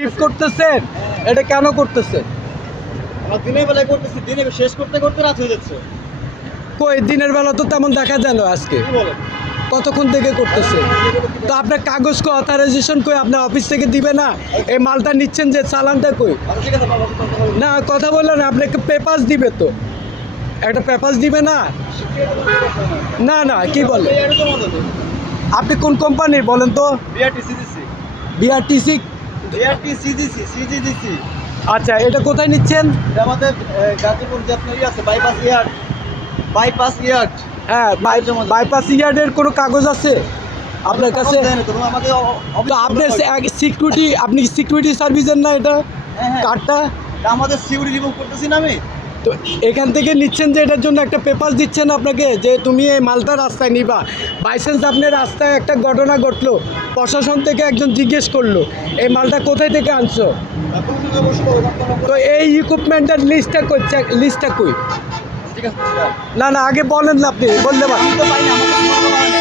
Shift করতেছেন, এটা কেন করতেছেন? আমার দিনের বেলায় করতেছি, দিনে শেষ করতে করতে রাত হয়ে যাচ্ছে। কই দিনের বেলা তো তেমন দেখা যায় না আজকে। কি বলেন? কতক্ষণ থেকে করতেছেন? তো আপনার কাগজ কই, অথরাইজেশন কই, আপনার অফিস থেকে দিবে না? এই মালটা নিচ্ছেন যে চালানটা কই? আচ্ছা ঠিক আছে, বাবা, কথা বলুন। না কথা বললেন, আপনাকে পেপারস দিবে তো, একটা পেপারস দিবে না? না না কি বলে? এটা জমা দেবো। আপনি কোন কোম্পানির বলেন তো? বিআরটিসিডিসি, বিআরটিসি। সিজিডিসি। আচ্ছা, এটা কোথায় নিচ্ছেন? এটা আমাদের গাজীপুর যে আপনার আছে বাইপাস ইয়ার্ড। হ্যাঁ, বাইপাস ইয়ার্ডের কোনো কাগজ আছে আপনার কাছে? তুমি আমাকে তো আপনার সিকিউরিটি, আপনি সিকিউরিটি সার্ভিসের না এটা হ্যাঁ, কার্ডটা? আমাদের সিউড়ি রিমুভ করতেছি না আমি। তো এখান থেকে নিচ্ছেন যে এটার জন্য একটা পেপার দিচ্ছেন আপনাকে যে তুমি এই মালটা রাস্তায় নিবা। বাইচান্স আপনার রাস্তায় একটা ঘটনা ঘটলো, প্রশাসন থেকে একজন জিজ্ঞেস করলো এই মালটা কোথায় থেকে আনছো, তো এই ইকুইপমেন্টের লিস্টটা কই? ঠিক আছে, না না আগে বলেন না, আপনি বললে আমি তো পাই না, আমাকে